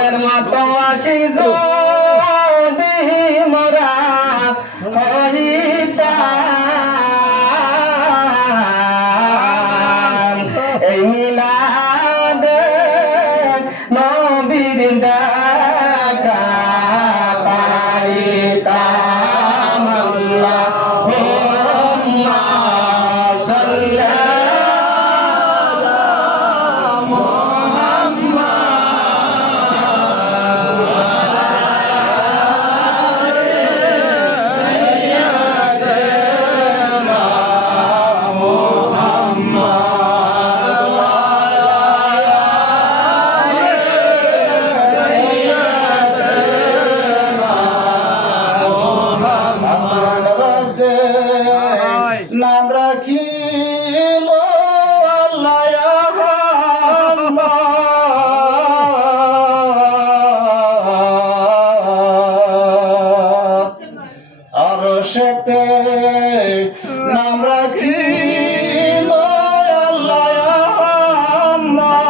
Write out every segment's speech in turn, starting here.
পাগলের মতো আসি যদি মোরা হইতাম এই মিলাদে নবীর দেখা পাইতাম আল্লাহুম্মা সাল্লি নাম রাখিল আল্লাহ আর সেতে নাম রাখিল আল্লাহ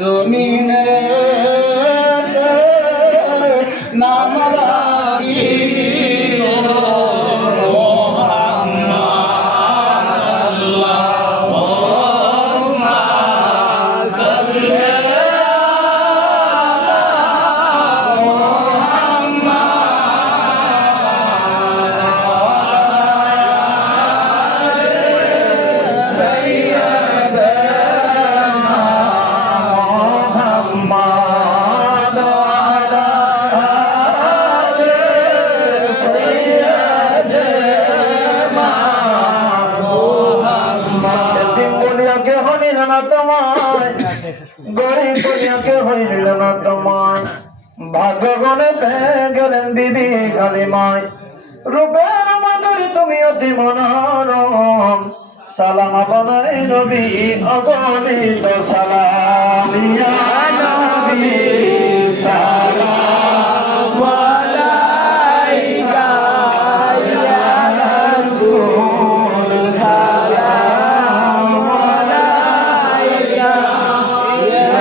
জমিনে নাম রাখিল মুহাম্মদ আল্লাহুম্মা সাল্লি গরিব বলিয়াকে হইল না তোমায় ভাগ্য গণে পেয়ে গেলেন বিবি কালিমায় রূপের মাধুরী তুমি অতি মনোরম সালাম আপনাই নবী অগণিত সালাম ইয়া নবী সালাম আলাইকা ইয়া রাসূল সালাম আলাইকা ইয়া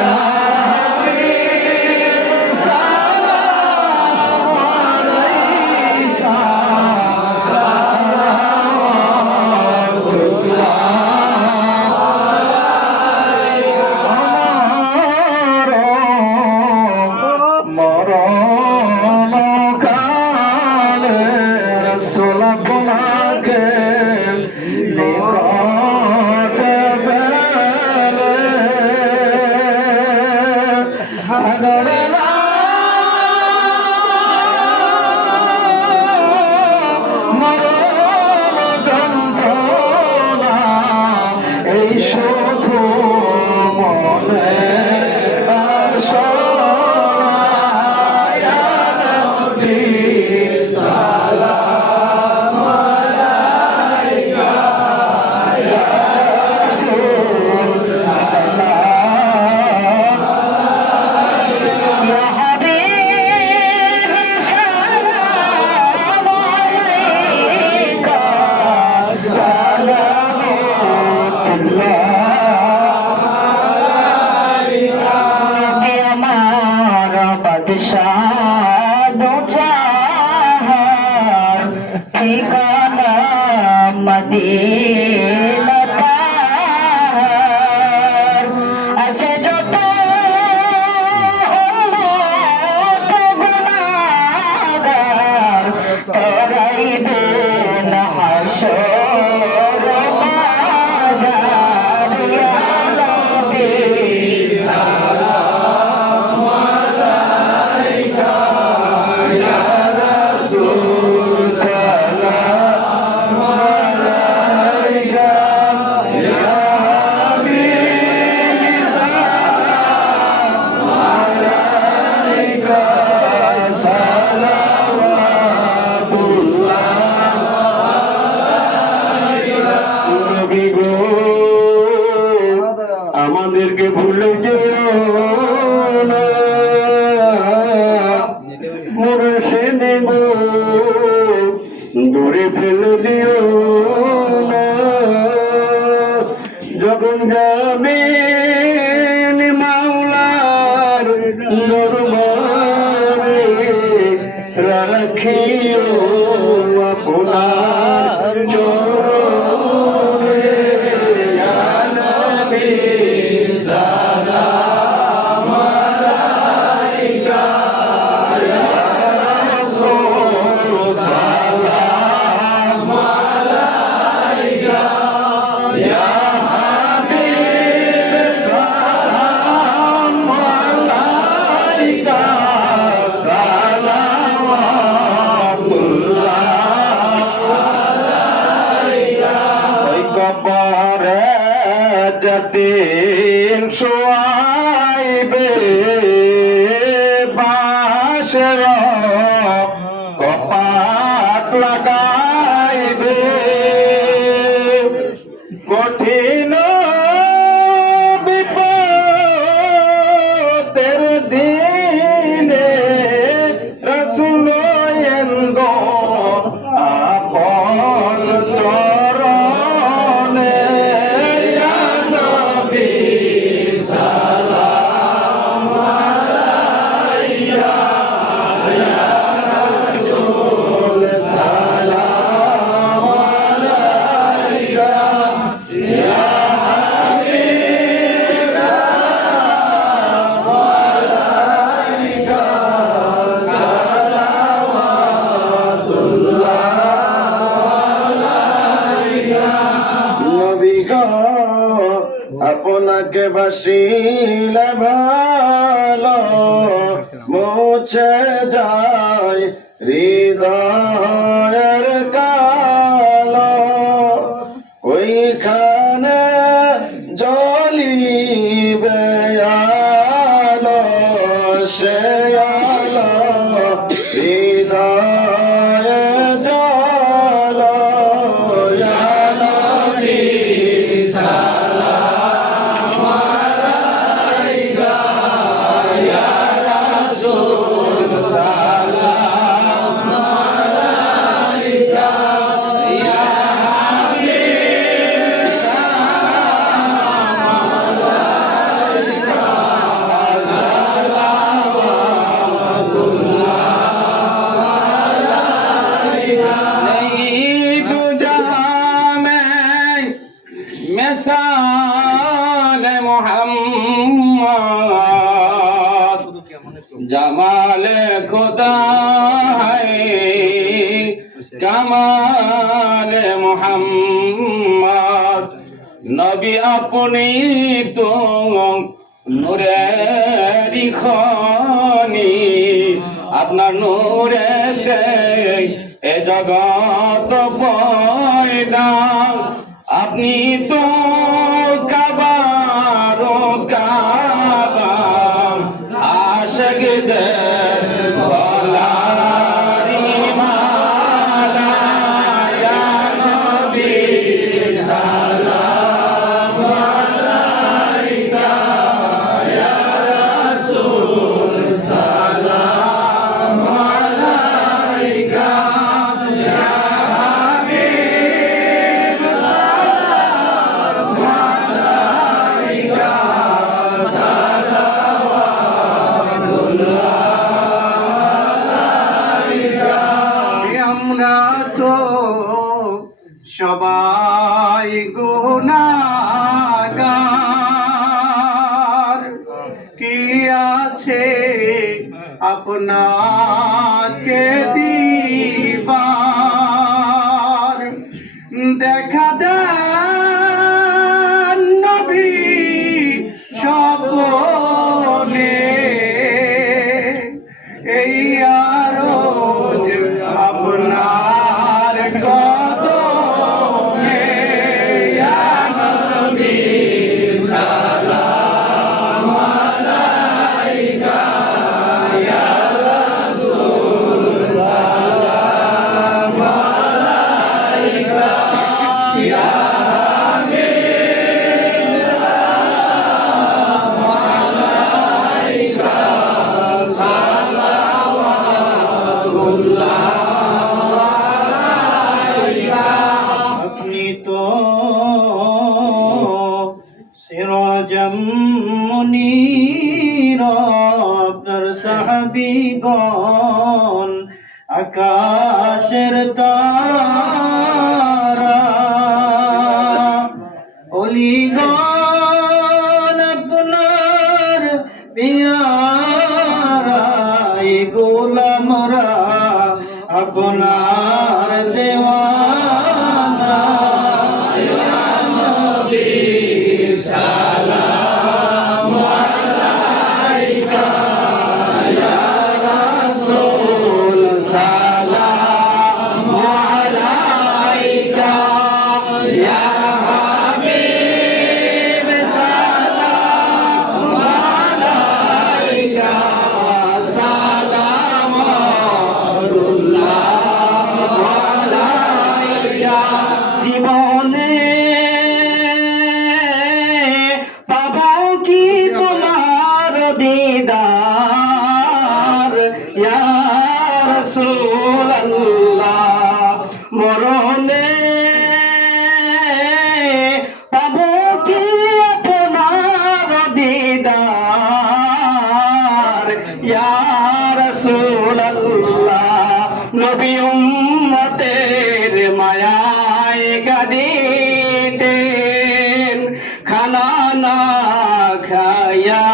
হাবিব সালাম আলাইকা এই শুধু মনে ঠিকানা মদিনা আসে যত উম্মত গুনাহগার করাইবেন হাসর বাজার ইয়া নবী সালাম আলাইকা ইয়া রাসূল সালাম আলাইকা ইয়া হাবিব সালাম আলাইকা আমাদেরকে ভুলে যেও না মুর্শিদ গো দূরে ফেলে দিও না যখন যাবেন মাওলার দরবারে রাখিও আপনার চরণে ইয়া নবী সালাম আলাইকা ইয়া রাসূল সালাম আলাইকা ইয়া হাবিব সালাম আলাইকা সালাওয়াতুল্লাহ আলাইকা ওই কবরে যতীন শোয়াইবে বাঁশের কপাট লাগাইবে কঠিন বিপদের দিনে রাসূল এনগো আপন চরণে ইয়া নবী সালাম আলাইকা ইয়া রাসূল সালাম আলাইকা ইয়া হাবিব সালাম আলাইকা সালাওয়াতুল্লাহ আলাইকা নবী গো আপনাকে বাসিলে ভালো মুছে যায় হৃদয়ের কালো ওইখানে জ্বলিবে আলো সে আলো হৃদয়ে জ্বলো ইয়া নবী সালাম আলাইকা ইয়া রাসূল সালাম আলাইকা ইয়া হাবিব সালাম আলাইকা সালাওয়াতুল্লাহ আলাইকা नहीं दूजा में मिसाल मोहम्मद जमाल खुदा है कमाल मोहम्मद नबी अपनी तो नूरेरी खनी अपना नूरे এ জগৎ পয়দা আপনি তো কাবার কাবা আশিকদের গলারি মালা ইয়া নবী সালাম আলাইকা ইয়া রাসূল সালাম আলাইকা আমরা তো সবাই গুনাহগার কি আছে আপনাকে দিবার দেখা দেন নবী স্বপ্নে এই আরজ আপনার কদমে ইয়া নবী সালাম আলাইকা ইয়া রাসূল সালাম আলাইকা ইয়া আজম মুনির আপনার সাহাবীগণ আকাশের তারা অলিগণ আপনার পিয়ারা এই গোলামরা আপনার দেওয়ানা ইয়া নবী সালাম আলাইকা ইয়া রাসূল সালাম আলাইকা ইয়া হাবিব সালাম আলাইকা সালাম আলাইকা জীবনে পাবো কি তোমার দিদার ইয়া রাসূলুল্লাহ মরণে পাবো কি আপনার দিদার ইয়া রাসূলুল্লাহ নবী উম্মতের মায়ায় কাঁদিতেন খানা না খায়া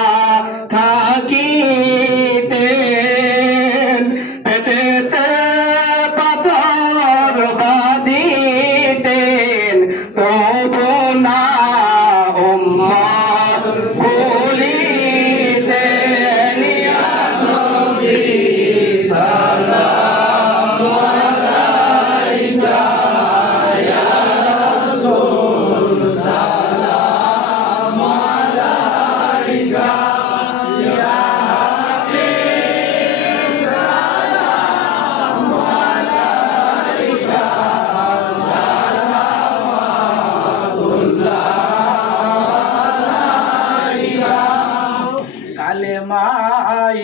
থাকিতেন পেটেতে পাথর বাঁধিতেন তবু না উম্মত বলিতেন ইয়া নবী সালাম আলাইকা ইয়া রাসূল সালাম আলাইকা ইয়া হাবিব সালাম আলাইকা কালেমাই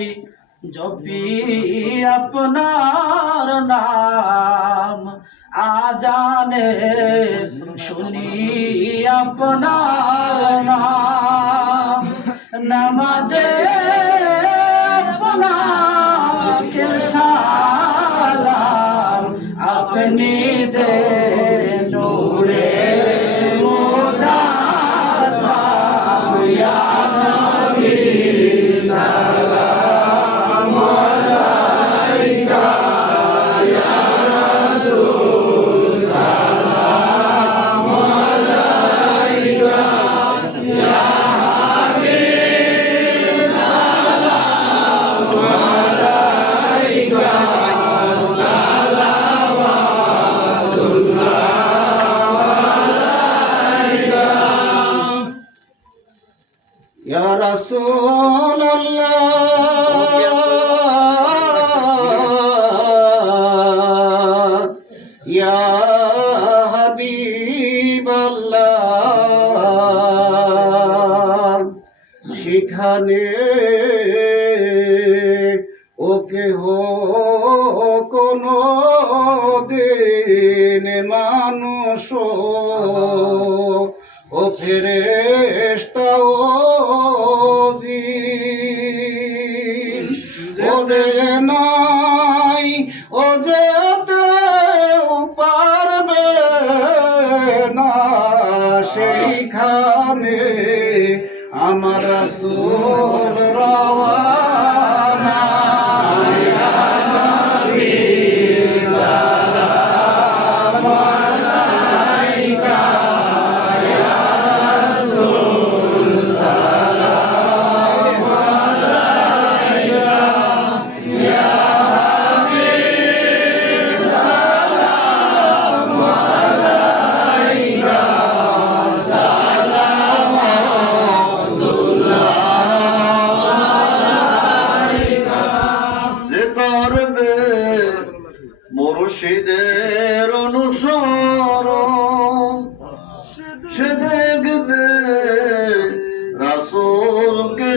জপি আপনার নাম আজানে শুনি আপনার নাম নামাজে আপনাকে সালাম আপনি যে নূরে মুজাসসাম ইয়া নবী সালাম আলাইকা ইয়া রাসূল সালাম আলাইকা ইয়া হাবিব সালাম আলাইকা ইয়া রাসূলুল্লাহ ইয়া হাবিবাল্লাহ সেখানে ওকে কোনো দিন মানুষ ও ফেরেশতা ও জিন ও যে নাই ও যেতেও পারবে না সেইখানে আমার রাসূল রওয়ানা ইয়া নবী সালাম আলাইকা ইয়া রাসূল সালাম আলাইকা ইয়া হাবিব সালাম আলাইকা সালাম যে করবে মুর্শিদের অনুসরণ সে দেখবে রাসূলকে